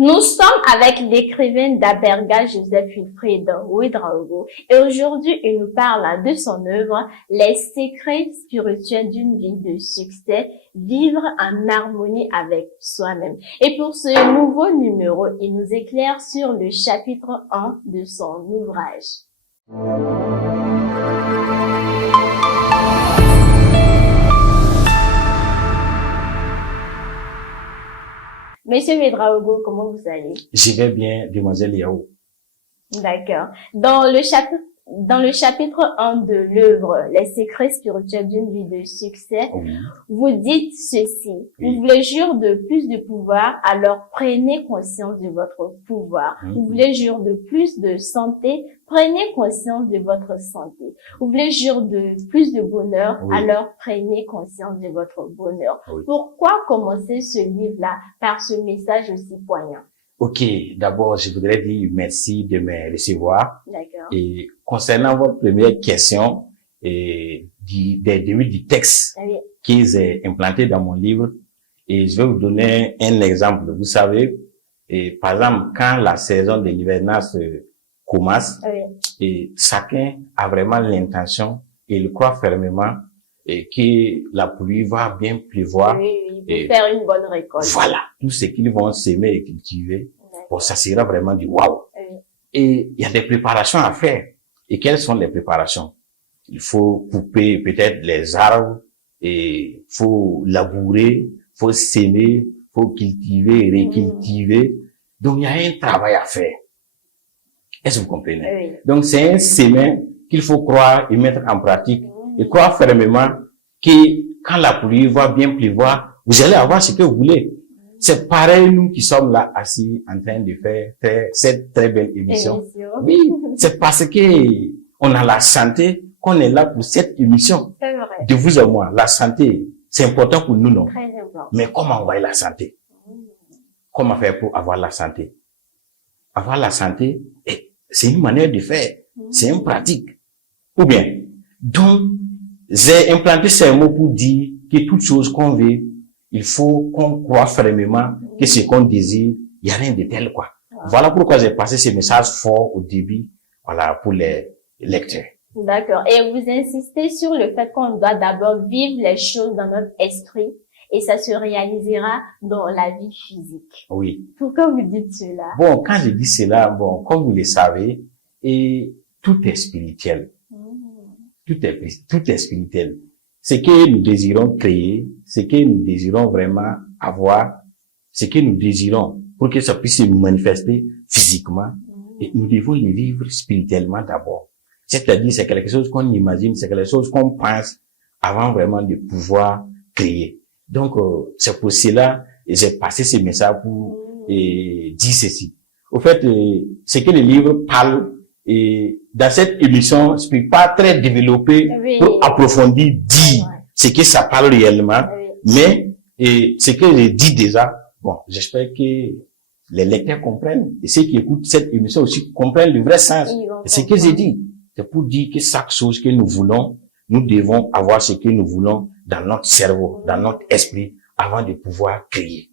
Nous sommes avec l'écrivain d'Aberga, Joseph Wilfrid Ouédraogo, et aujourd'hui, il nous parle de son œuvre, Les secrets spirituels d'une vie de succès, vivre en harmonie avec soi-même. Et pour ce nouveau numéro, il nous éclaire sur le chapitre 1 de son ouvrage. Monsieur Ouédraogo, comment vous allez? Je vais bien, demoiselle Yao. D'accord. Dans le chapitre 1 de l'œuvre, Les secrets spirituels d'une vie de succès, Oui. vous dites ceci. Oui. Vous voulez jouir de plus de pouvoir, alors prenez conscience de votre pouvoir. Vous voulez jouir de plus de santé, prenez conscience de votre santé. Vous voulez jouir de plus de bonheur, Oui. alors prenez conscience de votre bonheur. Oui. Pourquoi commencer ce livre-là par ce message aussi poignant? Ok, d'abord, je voudrais dire merci de me recevoir. D'accord. Et concernant votre première question, des débuts du texte Oui. qui est implanté dans mon livre, et je vais vous donner un exemple. Vous savez, par exemple, quand la saison de l'hivernage commence, Oui. et chacun a vraiment l'intention et il croit fermement que la pluie va bien pleuvoir. Oui, pour Et faire une bonne récolte. voilà, tout ce qu'ils vont s'aimer et cultiver, bon, ça sera vraiment du waouh. Oui. Et il y a des préparations à faire. Et quelles sont les préparations? Il faut couper peut-être les arbres, et faut labourer, faut s'aimer, faut cultiver, récultiver. Donc il y a un travail à faire. Est-ce que vous comprenez? Oui. Donc c'est un chemin qu'il faut croire et mettre en pratique et croire fermement que quand la pluie va bien pleuvoir, vous allez avoir ce que vous voulez. C'est pareil, nous qui sommes là assis en train de faire cette très belle émission. Oui, c'est parce que on a la santé qu'on est là pour cette émission. C'est vrai. De vous à moi, la santé, c'est important pour nous, non? Très important. Mais comment envoyer la santé? Comment faire pour avoir la santé? Avoir la santé, c'est une manière de faire. C'est une pratique. Ou bien, donc, j'ai implanté ces mots pour dire que toute chose qu'on veut, il faut qu'on croit fermement que ce qu'on désire, il n'y a rien de tel, quoi. Voilà pourquoi j'ai passé ce message fort au début, voilà, pour les lecteurs. D'accord. Et vous insistez sur le fait qu'on doit d'abord vivre les choses dans notre esprit et ça se réalisera dans la vie physique. Oui. Pourquoi vous dites cela? Bon, quand je dis cela, bon, comme vous le savez, et tout est spirituel. Tout est spirituel. Ce que nous désirons créer, ce que nous désirons vraiment avoir, ce que nous désirons pour que ça puisse se manifester physiquement, et nous devons le vivre spirituellement d'abord. C'est-à-dire, c'est quelque chose qu'on imagine, c'est quelque chose qu'on pense avant vraiment de pouvoir créer. Donc, c'est pour cela que j'ai passé ce message pour dire ceci. Au fait, ce que le livre parle, et dans cette émission, je ne suis pas très développé pour approfondir, dire ce que ça parle réellement, mais ce que je dis déjà, bon, j'espère que les lecteurs comprennent, et ceux qui écoutent cette émission aussi comprennent le vrai sens. Et ce que j'ai dit, c'est pour dire que chaque chose que nous voulons, nous devons avoir ce que nous voulons dans notre cerveau, dans notre esprit, avant de pouvoir créer.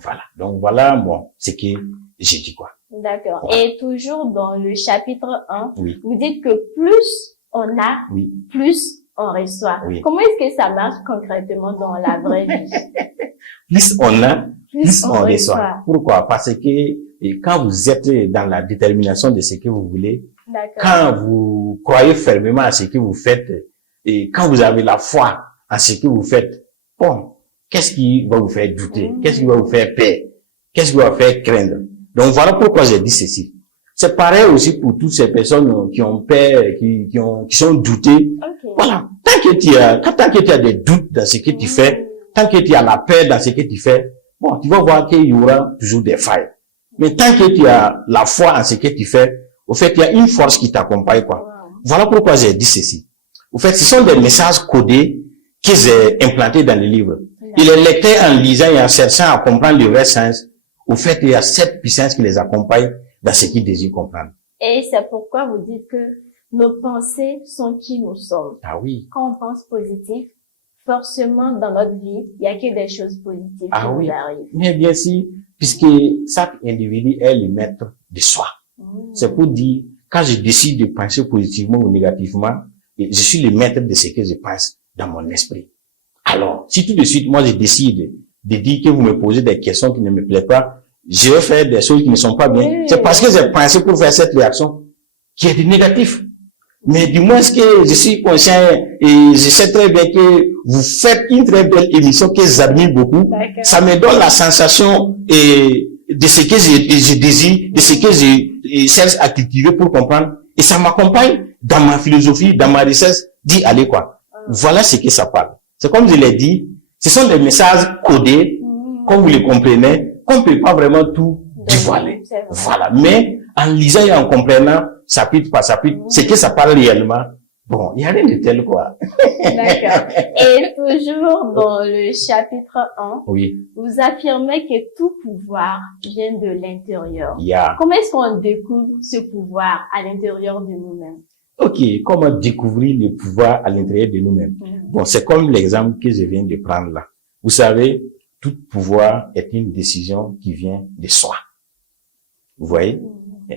Voilà. Donc voilà, bon, ce que j'ai dit, quoi. D'accord. Voilà. Et toujours dans le chapitre 1, Oui. vous dites que plus on a, Oui. plus on reçoit. Oui. Comment est-ce que ça marche concrètement dans la vraie vie? Plus on a, plus on reçoit. reçoit. Pourquoi? Parce que quand vous êtes dans la détermination de ce que vous voulez, D'accord. quand vous croyez fermement à ce que vous faites, et quand vous avez la foi en ce que vous faites, bon, qu'est-ce qui va vous faire douter? Qu'est-ce qui va vous faire peur? Qu'est-ce qui va vous faire craindre? Donc voilà pourquoi j'ai dit ceci. C'est pareil aussi pour toutes ces personnes qui ont peur, qui sont doutées. Okay. Voilà. Tant que tu as des doutes dans ce que tu fais, tant que tu as la peur dans ce que tu fais, bon, tu vas voir qu'il y aura toujours des failles. Mais tant que tu as la foi en ce que tu fais, au fait, il y a une force qui t'accompagne, quoi. Wow. Voilà pourquoi j'ai dit ceci. Au fait, ce sont des messages codés que j'ai implantés dans le livre. Et les lecteurs, en lisant et en cherchant à comprendre le vrai sens, au fait, il y a cette puissance qui les accompagne dans ce qu'ils désirent comprendre. Et c'est pourquoi vous dites que nos pensées sont qui nous sommes. Ah oui. Quand on pense positif, forcément, dans notre vie, il y a que des choses positives qui nous arrivent. Mais bien sûr, puisque chaque individu est le maître de soi. C'est pour dire, quand je décide de penser positivement ou négativement, je suis le maître de ce que je pense dans mon esprit. Alors, si tout de suite, moi, je décide de dire que vous me posez des questions qui ne me plaisent pas, je vais faire des choses qui ne sont pas bien. C'est parce que j'ai pensé pour faire cette réaction qui est du négatif. Mais du moins, que je suis conscient et je sais très bien que vous faites une très belle émission que j'admire beaucoup. Ça me donne la sensation de ce que je désire, de ce que je cherche à cultiver pour comprendre. Et ça m'accompagne dans ma philosophie, dans ma recherche, d'y aller quoi. Voilà ce que ça parle. C'est comme je l'ai dit, ce sont des messages codés, comme vous les comprenez, qu'on ne peut pas vraiment tout dévoiler. Voilà. Mais en lisant et en comprenant, chapitre par chapitre, ce que ça parle réellement, bon, il n'y a rien de tel quoi. D'accord. Et toujours dans le chapitre 1, oui, vous affirmez que tout pouvoir vient de l'intérieur. Yeah. Comment est-ce qu'on découvre ce pouvoir à l'intérieur de nous-mêmes? Ok, comment découvrir le pouvoir à l'intérieur de nous-mêmes? Bon, c'est comme l'exemple que je viens de prendre là. Vous savez, tout pouvoir est une décision qui vient de soi. Vous voyez?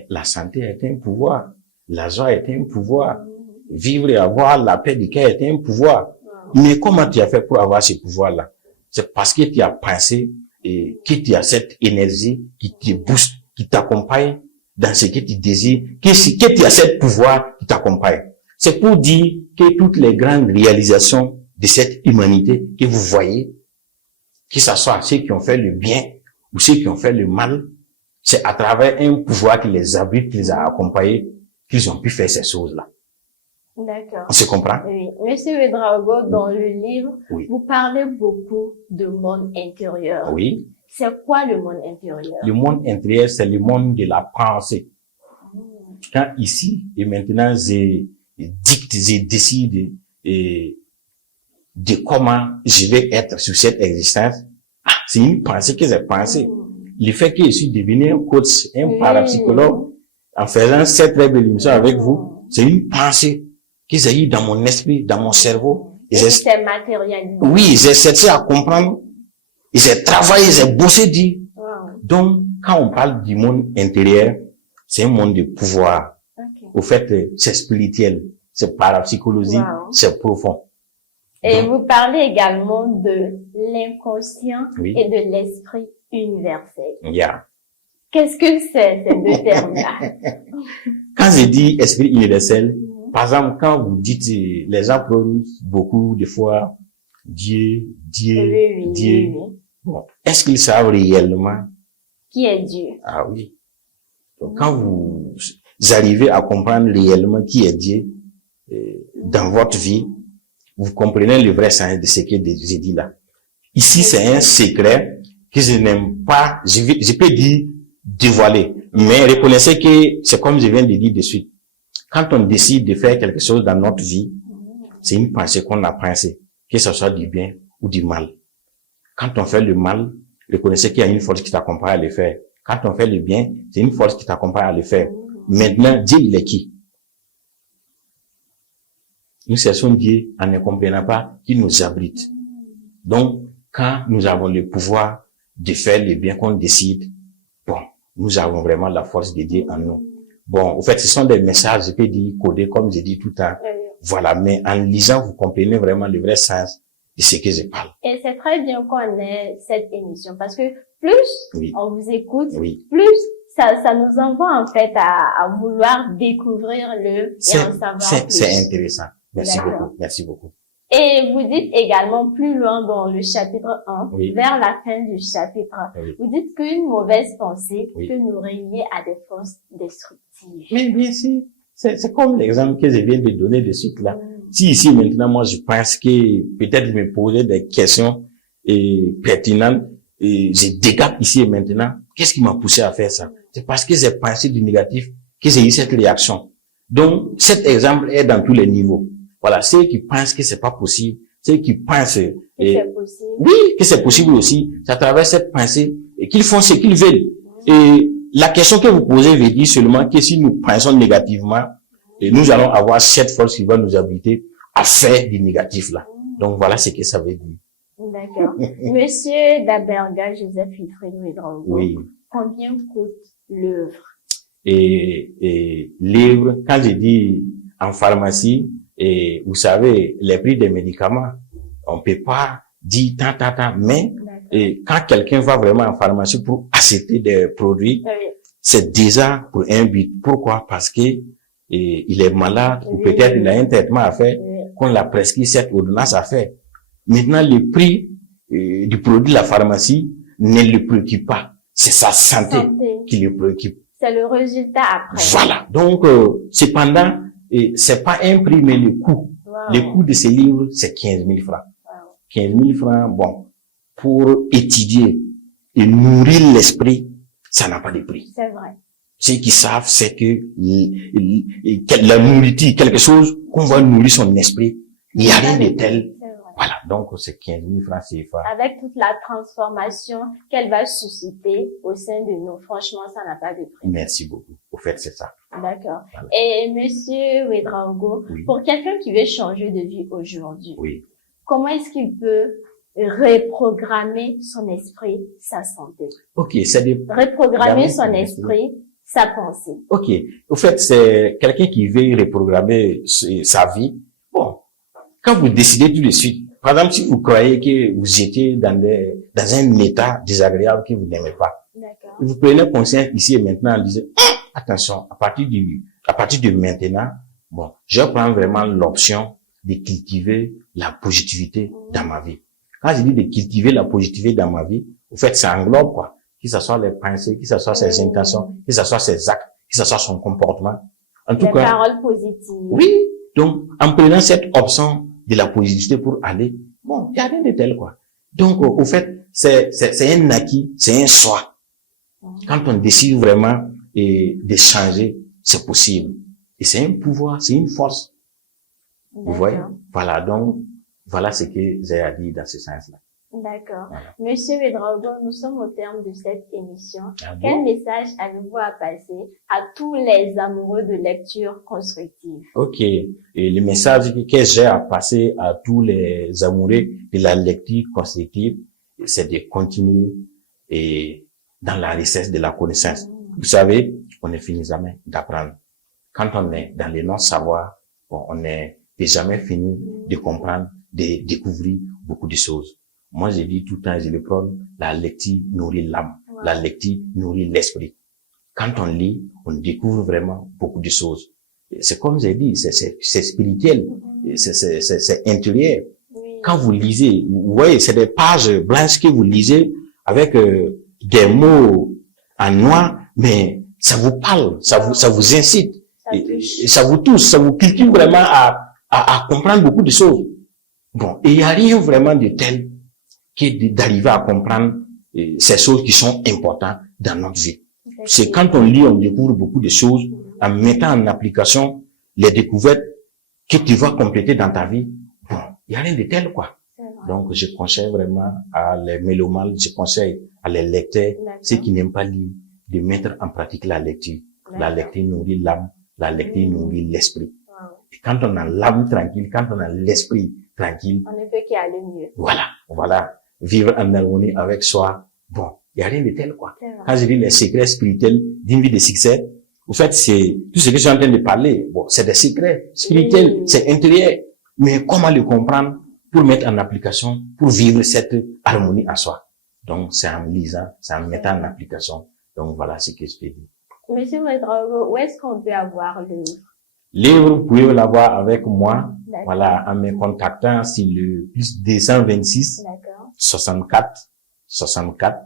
La santé est un pouvoir. La joie est un pouvoir. Vivre et avoir la paix du cœur est un pouvoir. Mais comment tu as fait pour avoir ce pouvoir-là? C'est parce que tu as pensé et que tu as cette énergie qui te booste, qui t'accompagne dans ce que tu désires, que tu as ce pouvoir qui t'accompagne. C'est pour dire que toutes les grandes réalisations de cette humanité que vous voyez, que ce soit ceux qui ont fait le bien ou ceux qui ont fait le mal, c'est à travers un pouvoir qui les abrite, qui les a accompagnés, qu'ils ont pu faire ces choses-là. D'accord. On se comprend? Oui. Monsieur Ouédraogo, dans le livre, oui, vous parlez beaucoup de monde intérieur. Oui. C'est quoi le monde intérieur? Le monde intérieur, c'est le monde de la pensée. Quand ici et maintenant, je décide de comment je vais être sur cette existence, c'est une pensée que j'ai pensée. Le fait que je suis devenu un coach, un parapsychologue, en faisant cette très belle émission avec vous, c'est une pensée que j'ai eue dans mon esprit, dans mon cerveau. Et c'est matérialisé. Oui, j'ai cherché à comprendre. Et j'ai travaillé, j'ai bossé dit. Donc, quand on parle du monde intérieur, c'est un monde de pouvoir. Au fait, c'est spirituel, c'est parapsychologique, c'est profond. Et vous parlez également de l'inconscient et de l'esprit universel. Yeah. Qu'est-ce que c'est, ces deux termes-là? Quand je dis esprit universel, par exemple, quand vous dites, les gens prononcent beaucoup de fois Dieu. Bon, est-ce qu'ils savent réellement qui est Dieu? Ah oui. Donc, quand vous arrivez à comprendre réellement qui est Dieu dans votre vie, vous comprenez le vrai sens de ce que j'ai dit là. Ici, c'est un secret que je n'aime pas, je peux dire dévoiler, mais reconnaissez que c'est comme je viens de dire de suite. Quand on décide de faire quelque chose dans notre vie, c'est une pensée qu'on a pensée, que ce soit du bien ou du mal. Quand on fait le mal, reconnaissez qu'il y a une force qui t'accompagne à le faire. Quand on fait le bien, c'est une force qui t'accompagne à le faire. Maintenant, Dieu, il est qui? Nous cherchons Dieu en ne comprenant pas qu'il nous abrite. Donc, quand nous avons le pouvoir de faire le bien qu'on décide, bon, nous avons vraiment la force de Dieu en nous. Bon, au fait, ce sont des messages, je peux dire, codés, comme j'ai dit tout à l'heure. Voilà, mais en lisant, vous comprenez vraiment le vrai sens de ce que je parle. Et c'est très bien qu'on ait cette émission, parce que plus on vous écoute, plus ça nous envoie en fait à vouloir découvrir et en savoir plus. C'est intéressant. Merci beaucoup. Merci beaucoup. Et vous dites également plus loin dans le chapitre 1, vers la fin du chapitre, vous dites qu'une mauvaise pensée peut nous relier à des forces destructives. Mais bien sûr, c'est comme l'exemple que je viens de donner de suite là. Si ici maintenant moi je pense que peut-être je me posais des questions pertinentes et je dégape ici et maintenant, qu'est-ce qui m'a poussé à faire ça? C'est parce que j'ai pensé du négatif que j'ai eu cette réaction. Donc cet exemple est dans tous les niveaux. Voilà, ceux qui pensent que c'est pas possible, ceux qui pensent que c'est possible. Oui, que c'est possible aussi, c'est à travers cette pensée et qu'ils font ce qu'ils veulent. Et la question que vous posez veut dire seulement que si nous pensons négativement, nous allons avoir cette force qui va nous habiter à faire du négatif là. Donc voilà ce que ça veut dire. D'accord. Monsieur Daberga, Joseph Wilfried Ouédraogo, Oui. combien coûte l'œuvre? Et livre, quand je dis en pharmacie, et vous savez, les prix des médicaments, on peut pas dire tant, mais et quand quelqu'un va vraiment en pharmacie pour acheter des produits, Oui. c'est déjà pour un but. Pourquoi? Parce que il est malade, ou peut-être il a un traitement à faire, qu'on l'a prescrit cette ordonnance à faire. Maintenant, le prix du produit de la pharmacie ne le préoccupe pas. C'est sa santé qui le préoccupe. C'est le résultat après. Voilà. Donc, cependant, c'est pas un prix, mais le coût. Wow. Le coût de ces livres, c'est 15 000 francs. Wow. 15 000 francs, bon, pour étudier et nourrir l'esprit, ça n'a pas de prix. C'est vrai. Ceux qui savent, c'est que la nourriture, quelque chose qu'on va nourrir son esprit, il n'y a rien de tel. Voilà, donc c'est 15 000 francs CFA. Avec toute la transformation qu'elle va susciter au sein de nous, franchement, ça n'a pas de prix. Merci beaucoup. Au fait, c'est ça. D'accord. Voilà. Et Monsieur Ouédraogo, oui. Pour quelqu'un qui veut changer de vie aujourd'hui, oui. Comment est-ce qu'il peut reprogrammer son esprit, sa santé? Ok, c'est des... Reprogrammer son esprit, sa pensée. Ok. Au fait, c'est quelqu'un qui veut reprogrammer sa vie. Bon. Quand vous décidez tout de suite, par exemple, si vous croyez que vous étiez dans un état désagréable que vous n'aimez pas, vous prenez conscience ici et maintenant en disant, attention, à partir de maintenant, bon, je prends vraiment l'option de cultiver la positivité dans ma vie. Quand je dis de cultiver la positivité dans ma vie, au fait, ça englobe quoi. Que ce soit les pensées, que ce soit ses intentions, que ce soit ses actes, que ce soit son comportement. En tout cas. Les paroles positives. Oui. Donc, en prenant cette option de la positivité pour aller, bon, il n'y a rien de tel, quoi. Donc, au fait, c'est un acquis, c'est un choix. Quand on décide vraiment de changer, c'est possible. Et c'est un pouvoir, c'est une force. Vous voyez? Voilà, donc, voilà ce que j'ai à dire dans ce sens-là. D'accord. Voilà. Monsieur Ouédraogo, nous sommes au terme de cette émission. Quel message avez-vous à passer à tous les amoureux de lecture constructive? Ok. Et le message que j'ai à passer à tous les amoureux de la lecture constructive, c'est de continuer et dans la recherche de la connaissance. Vous savez, on ne finit jamais d'apprendre. Quand on est dans le non-savoir, bon, on n'est jamais fini de comprendre, de découvrir beaucoup de choses. Moi, je dis tout le temps, je le prône, la lecture nourrit l'âme, la lecture nourrit l'esprit. Quand on lit, on découvre vraiment beaucoup de choses. C'est comme j'ai dit, c'est spirituel, c'est intérieur. Quand vous lisez, vous voyez, c'est des pages blanches que vous lisez avec des mots en noir, mais ça vous parle, ça vous incite, et ça vous touche, ça vous cultive vraiment à comprendre beaucoup de choses. Bon, et il n'y a rien vraiment de tel que d'arriver à comprendre ces choses qui sont importantes dans notre vie. C'est quand on lit, on découvre beaucoup de choses en mettant en application les découvertes que tu vas compléter dans ta vie. Bon, il n'y a rien de tel, quoi. Donc, je conseille vraiment à les mélomanes, je conseille à les lecteurs, ceux qui n'aiment pas lire, de mettre en pratique la lecture. La lecture nourrit l'âme, la lecture nourrit l'esprit. Et quand on a l'âme tranquille, quand on a l'esprit tranquille, on ne peut qu'y aller mieux. Voilà. Vivre en harmonie avec soi. Bon, il n'y a rien de tel, quoi. Quand je dis les secrets spirituels d'une vie de succès, en fait, c'est tout ce que je suis en train de parler. Bon, c'est des secrets spirituels, c'est intérieur. Mais comment le comprendre pour mettre en application, pour vivre cette harmonie en soi? Donc, c'est en lisant, c'est en mettant en application. Donc, voilà ce que je peux dire. Monsieur Ouédraogo, où est-ce qu'on peut avoir le livre? Livre, vous pouvez l'avoir avec moi. Voilà, en me contactant sur le plus 226 64 64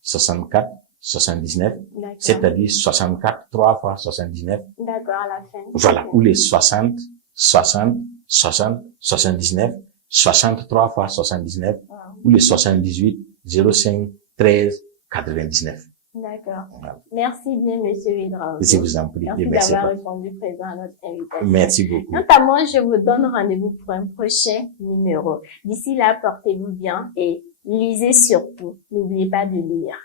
64 79, c'est-à-dire 64 3 fois 79. D'accord, à la fin. Voilà, ou les 60 60 60 79 63 fois 79, ou les 78 05 13 99. D'accord. Voilà. Merci bien, Monsieur Ouédraogo. Je vous en prie. Merci d'avoir répondu présent à notre invitation. Merci beaucoup. Notamment, je vous donne rendez-vous pour un prochain numéro. D'ici là, portez-vous bien et lisez surtout. N'oubliez pas de lire.